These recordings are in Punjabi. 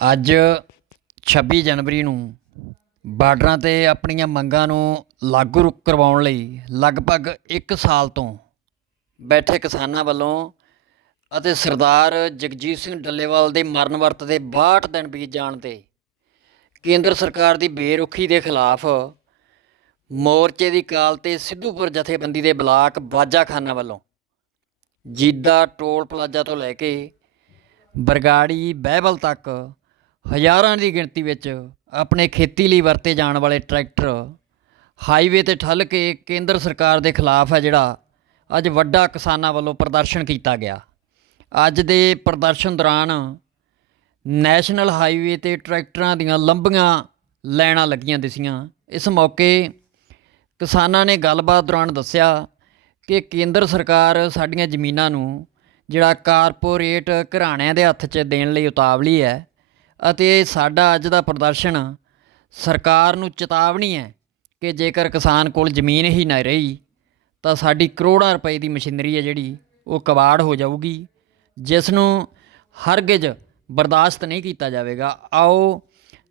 ਅੱਜ 26 ਜਨਵਰੀ ਨੂੰ ਬਾਰਡਰਾਂ 'ਤੇ ਆਪਣੀਆਂ ਮੰਗਾਂ ਨੂੰ ਲਾਗੂ ਰੂ- ਕਰਵਾਉਣ ਲਈ ਲਗਭਗ 1 ਸਾਲ ਤੋਂ ਬੈਠੇ ਕਿਸਾਨਾਂ ਵੱਲੋਂ ਅਤੇ ਸਰਦਾਰ ਜਗਜੀਤ ਸਿੰਘ ਡੱਲੇਵਾਲ ਦੇ ਮਰਨ ਵਰਤ ਦੇ 62 ਦਿਨ ਬੀਤ ਜਾਣ ਤੇ ਕੇਂਦਰ ਸਰਕਾਰ ਦੀ ਬੇਰੁਖੀ ਦੇ ਖਿਲਾਫ ਮੋਰਚੇ ਦੀ ਕਾਲ ਤੇ ਸਿੱਧੂਪੁਰ ਜਥੇਬੰਦੀ ਦੇ ਬਲਾਕ ਬਾਜਾਖਾਨਾ ਵੱਲੋਂ ਜੀਦਾ ਟੋਲ ਪਲਾਜ਼ਾ ਤੋਂ ਲੈ ਕੇ ਬਰਗਾੜੀ ਬਹਿਬਲ ਤੱਕ ਹਜ਼ਾਰਾਂ ਦੀ ਗਿਣਤੀ ਵਿੱਚ ਆਪਣੇ ਖੇਤੀ ਲਈ ਵਰਤੇ ਜਾਣ ਵਾਲੇ ਟਰੈਕਟਰ ਹਾਈਵੇ ਤੇ ਠੱਲ ਕੇ ਕੇਂਦਰ ਸਰਕਾਰ ਦੇ ਖਿਲਾਫ ਹੈ ਜਿਹੜਾ ਅੱਜ ਵੱਡਾ ਕਿਸਾਨਾਂ ਵੱਲੋਂ ਪ੍ਰਦਰਸ਼ਨ ਕੀਤਾ ਗਿਆ। ਅੱਜ ਦੇ ਪ੍ਰਦਰਸ਼ਨ ਦੌਰਾਨ ਨੈਸ਼ਨਲ ਹਾਈਵੇ ਤੇ ਟਰੈਕਟਰਾਂ ਦੀਆਂ ਲੰਬੀਆਂ ਲਾਈਨਾਂ ਲੱਗੀਆਂ ਦਿਸੀਆਂ। ਇਸ ਮੌਕੇ ਕਿਸਾਨਾਂ ਨੇ ਗੱਲਬਾਤ ਦੌਰਾਨ ਦੱਸਿਆ ਕਿ ਕੇਂਦਰ ਸਰਕਾਰ ਸਾਡੀਆਂ ਜ਼ਮੀਨਾਂ ਨੂੰ ਜਿਹੜਾ ਕਾਰਪੋਰੇਟ ਘਰਾਣਿਆਂ ਦੇ ਹੱਥ 'ਚ ਦੇਣ ਲਈ ਉਤਾਵਲੀ ਹੈ। ਅਤੇ ਸਾਡਾ ਅੱਜ ਦਾ ਪ੍ਰਦਰਸ਼ਨ ਸਰਕਾਰ ਨੂੰ ਚੇਤਾਵਨੀ ਹੈ ਕਿ ਜੇਕਰ ਕਿਸਾਨ ਕੋਲ ਜ਼ਮੀਨ ਹੀ ਨਾ ਰਹੀ, ਤਾਂ ਸਾਡੀ ਕਰੋੜਾਂ ਰੁਪਏ ਦੀ ਮਸ਼ੀਨਰੀ ਹੈ ਜਿਹੜੀ, ਉਹ ਕਬਾੜ ਹੋ ਜਾਊਗੀ, ਜਿਸ ਨੂੰ ਹਰਗਿਜ਼ ਬਰਦਾਸ਼ਤ ਨਹੀਂ ਕੀਤਾ ਜਾਵੇਗਾ। ਆਓ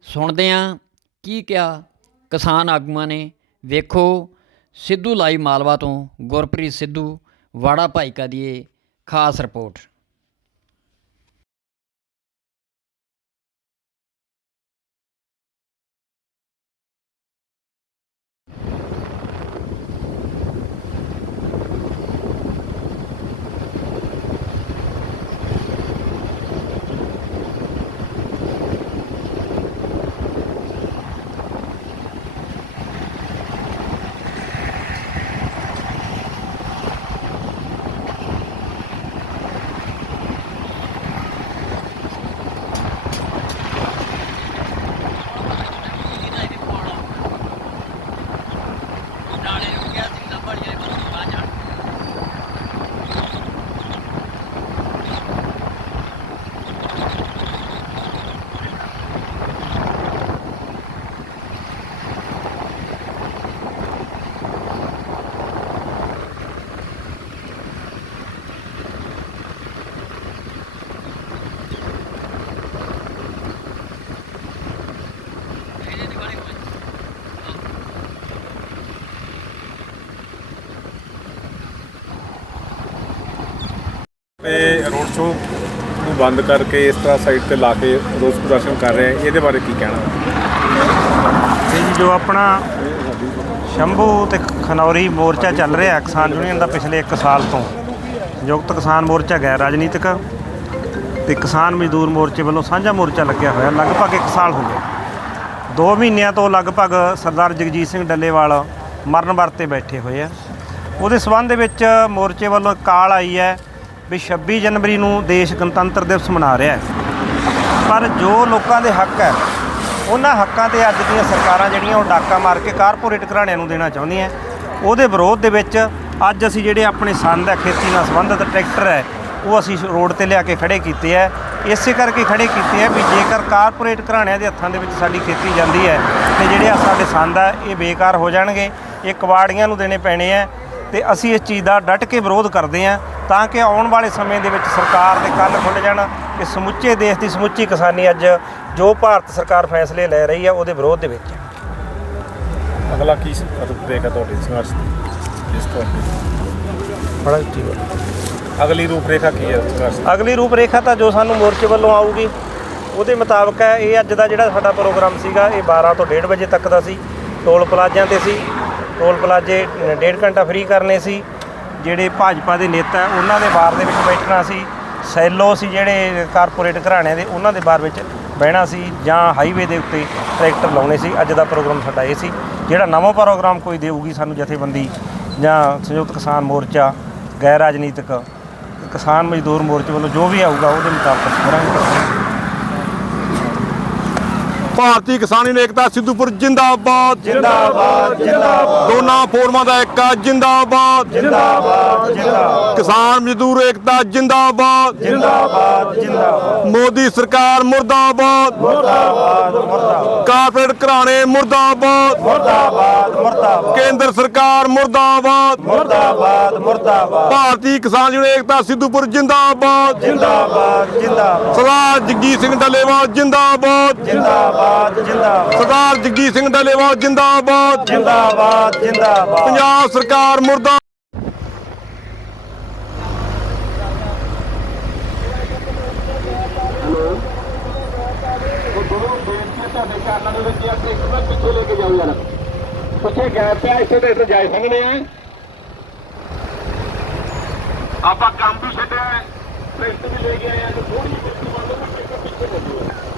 ਸੁਣਦੇ ਹਾਂ ਕੀ ਕਿਹਾ ਕਿਸਾਨ ਆਗੂਆਂ ਨੇ। ਵੇਖੋ, ਸਿੱਧੂ ਲਾਈ ਮਾਲਵਾ ਤੋਂ ਗੁਰਪ੍ਰੀਤ ਸਿੱਧੂ, ਵਾੜਾ ਭਾਈਕਾ ਦੀ ਇਹ ਖਾਸ ਰਿਪੋਰਟ ਤੇ ਰੋਡ ਸ਼ੋਅ ਨੂੰ ਬੰਦ ਕਰਕੇ ਇਸ ਤਰ੍ਹਾਂ ਸਾਈਡ ਤੇ ਲਾ ਕੇ ਰੋਸ ਪ੍ਰਦਰਸ਼ਨ ਕਰ ਰਹੇ ਆ, ਇਹਦੇ ਬਾਰੇ ਕੀ ਕਹਿਣਾ? ਤੇ ਜੀ, ਜੋ ਆਪਣਾ ਸ਼ੰਭੂ ਤੇ ਖਨੌਰੀ ਮੋਰਚਾ ਚੱਲ ਰਿਹਾ ਕਿਸਾਨ ਯੂਨੀਅਨ ਦਾ ਪਿਛਲੇ 1 ਸਾਲ ਤੋਂ। ਸੰਯੁਕਤ ਕਿਸਾਨ ਮੋਰਚਾ ਗੈਰ ਰਾਜਨੀਤਿਕ ਤੇ ਕਿਸਾਨ ਮਜ਼ਦੂਰ ਮੋਰਚੇ ਵੱਲੋਂ ਸਾਂਝਾ ਮੋਰਚਾ ਲੱਗਿਆ ਹੋਇਆ, ਲਗਭਗ 1 ਸਾਲ ਹੋ ਗਿਆ। 2 ਮਹੀਨਿਆਂ ਤੋਂ ਲਗਭਗ ਸਰਦਾਰ ਜਗਜੀਤ ਸਿੰਘ ਡੱਲੇਵਾਲ ਮਰਨ ਵਰਤੇ ਬੈਠੇ ਹੋਏ ਆ। ਉਹਦੇ ਸਬੰਧ ਦੇ ਵਿੱਚ ਮੋਰਚੇ ਵੱਲੋਂ ਕਾਲ ਆਈ ਹੈ ਵੀ 26 ਜਨਵਰੀ ਨੂੰ ਦੇਸ਼ ਗਣਤੰਤਰ ਦਿਵਸ ਮਨਾ ਰਿਹਾ ਹੈ। ਪਰ ਜੋ ਲੋਕਾਂ ਦੇ ਹੱਕ ਹੈ, ਉਹਨਾਂ ਹੱਕਾਂ ਤੇ ਅੱਜ ਦੀਆਂ ਸਰਕਾਰਾਂ ਜਿਹੜੀਆਂ ਉਹ ਡਾਕਾ ਮਾਰ ਕੇ ਕਾਰਪੋਰੇਟ ਘਰਾਣਿਆਂ ਨੂੰ ਦੇਣਾ ਚਾਹੁੰਦੀਆਂ ਉਹਦੇ ਵਿਰੋਧ ਦੇ ਵਿੱਚ ਅੱਜ ਅਸੀਂ ਜਿਹੜੇ ਆਪਣੇ ਸੰਦ ਹੈ, ਖੇਤੀ ਨਾਲ ਸੰਬੰਧਿਤ ਟਰੈਕਟਰ ਹੈ, ਉਹ ਅਸੀਂ ਰੋਡ ਤੇ ਲਿਆ ਕੇ ਖੜੇ ਕੀਤੇ ਹੈ। ਇਸੇ ਕਰਕੇ ਖੜੇ ਕੀਤੇ ਹੈ ਵੀ ਜੇਕਰ ਕਾਰਪੋਰੇਟ ਘਰਾਣਿਆਂ ਦੇ ਹੱਥਾਂ ਦੇ ਵਿੱਚ ਸਾਡੀ ਖੇਤੀ ਜਾਂਦੀ ਹੈ, ਤੇ ਜਿਹੜੇ ਆ ਸਾਡੇ ਸੰਦ ਹੈ, ਇਹ ਬੇਕਾਰ ਹੋ ਜਾਣਗੇ, ਇਹ ਕਬਾੜੀਆਂ ਨੂੰ ਦੇਣੇ ਪੈਣੇ ਹੈ, ਤੇ ਅਸੀਂ ਇਸ ਚੀਜ਼ ਦਾ ਡਟ ਕੇ ਵਿਰੋਧ ਕਰਦੇ ਹਾਂ। ਤਾਂ ਕਿ ਆਉਣ ਵਾਲੇ ਸਮੇਂ ਦੇ ਵਿੱਚ ਸਰਕਾਰ ਦੇ ਕੰਨ ਖੁੱਲ੍ਹ ਜਾਣ ਕਿ ਸਮੁੱਚੇ ਦੇਸ਼ ਦੀ ਸਮੁੱਚੀ ਕਿਸਾਨੀ ਅੱਜ ਜੋ ਭਾਰਤ ਸਰਕਾਰ ਫੈਸਲੇ ਲੈ ਰਹੀ ਹੈ ਉਹਦੇ ਵਿਰੋਧ ਦੇ ਵਿੱਚ ਹੈ। ਅਗਲਾ ਕੀ ਰੂਪਰੇਖਾ ਤੁਹਾਡੀ ਸੰਘਰਸ਼ ਦੀ ਇਸ ਤੋਂ? ਬੜਾ ਬੋਲੋ। ਅਗਲੀ ਰੂਪਰੇਖਾ ਕੀ ਹੈ ਸੰਘਰਸ਼ ਦੀ? ਅਗਲੀ ਰੂਪਰੇਖਾ ਤਾਂ ਜੋ ਸਾਨੂੰ ਮੋਰਚੇ ਵੱਲੋਂ ਆਊਗੀ ਉਹਦੇ ਮੁਤਾਬਕ ਹੈ ਇਹ ਅੱਜ ਦਾ ਜਿਹੜਾ ਸਾਡਾ ਪ੍ਰੋਗਰਾਮ ਸੀਗਾ ਇਹ 12 ਤੋਂ 1:30 ਵਜੇ ਤੱਕ ਦਾ ਸੀ ਟੋਲ ਪਲਾਜ਼ਿਆਂ ਤੇ ਸੀ ਟੋਲ ਪਲਾਜ਼ੇ ਡੇਢ ਘੰਟਾ ਫ੍ਰੀ ਕਰਨੇ ਸੀ ਜਿਹੜੇ ਭਾਜਪਾ ਦੇ ਨੇਤਾ ਉਹਨਾਂ ਦੇ ਬਾਰ ਦੇ ਵਿੱਚ ਬੈਠਣਾ ਸੀ। ਸੈਲੋ ਸੀ ਜਿਹੜੇ ਕਾਰਪੋਰੇਟ ਘਰਾਣਿਆਂ ਦੇ, ਉਹਨਾਂ ਦੇ ਬਾਰ ਵਿੱਚ ਬਹਿਣਾ ਸੀ ਜਾਂ ਹਾਈਵੇ ਦੇ ਉੱਤੇ ਟਰੈਕਟਰ ਲਾਉਣੇ ਸੀ। ਅੱਜ ਦਾ ਪ੍ਰੋਗਰਾਮ ਸਾਡਾ ਇਹ ਸੀ। ਜਿਹੜਾ ਨਵਾਂ ਪ੍ਰੋਗਰਾਮ ਕੋਈ ਦੇਊਗੀ ਸਾਨੂੰ ਜਥੇਬੰਦੀ ਜਾਂ ਸੰਯੁਕਤ ਕਿਸਾਨ ਮੋਰਚਾ, ਗੈਰ ਰਾਜਨੀਤਿਕ ਕਿਸਾਨ ਮਜ਼ਦੂਰ ਮੋਰਚੇ ਵੱਲੋਂ ਜੋ ਵੀ ਆਊਗਾ ਉਹਦੇ ਮੁਤਾਬਕ ਕਰਾਂਗੇ। ਭਾਰਤੀ ਕਿਸਾਨੀ ਏਕਤਾ ਸਿੱਧੂਪੁਰ ਜਿੰਦਾਬਾਦ। ਜਿੰਦਾਬਾਦ ਜਿੰਦਾਬਾਦ। ਦੋਨਾਂ ਫੋਰਮਾਂ ਦਾ ਏਕਾ ਜਿੰਦਾਬਾਦ। ਜਿੰਦਾਬਾਦ ਜਿੰਦਾਬਾਦ। ਕਿਸਾਨ ਮਜ਼ਦੂਰ ਏਕਤਾ ਜਿੰਦਾਬਾਦ। ਜਿੰਦਾਬਾਦ ਜਿੰਦਾਬਾਦ। ਮੋਦੀ ਸਰਕਾਰ ਮੁਰਦਾਬਾਦ। ਮੁਰਦਾਬਾਦ ਮੁਰਦਾਬਾਦ। ਕਾਰਪੋਰੇਟ ਘਰਾਣੇ ਮੁਰਦਾਬਾਦ। ਮੁਰਦਾਬਾਦ ਮੁਰਦਾਬਾਦ। ਕੇਂਦਰ ਸਰਕਾਰ ਮੁਰਦਾਬਾਦ। ਮੁਰਦਾਬਾਦ ਮੁਰਦਾਬਾਦ। ਭਾਰਤੀ ਕਿਸਾਨ ਯੂਨੀਅਨ ਏਕਤਾ ਸਿੱਧੂਪੁਰ ਜਿੰਦਾਬਾਦ। ਜਿੰਦਾਬਾਦ ਜਿੰਦਾਬਾਦ। ਸਰਦਾਰ ਜਗਜੀਤ ਸਿੰਘ ਡੱਲੇਵਾਲ ਜਿੰਦਾਬਾਦ। ਜਿੰਦਾਬਾਦ ਜਿੰਦਾਬਾਦ। ਸਰਦਾਰ ਜਗਜੀਤ ਸਿੰਘ ਡੱਲੇਵਾਲ ਜਿੰਦਾਬਾਦ। ਜਿੰਦਾਬਾਦ ਜਿੰਦਾਬਾਦ। ਪੰਜਾਬ ਸਰਕਾਰ ਮੁਰਦਾ ਗੈਪ ਇੱਥੇ ਤੇ ਇੱਥੇ ਜਾਈ ਸਕਦੇ ਆ। ਆਪਾਂ ਕੰਮ ਵੀ ਛੱਡਿਆ ਤੇ ਇੱਥੇ ਵੀ ਲੈ ਕੇ ਆਏ ਤੇ ਥੋੜੀ ਜਿਹੀ ਬੰਦ ਹੋ ਗਈ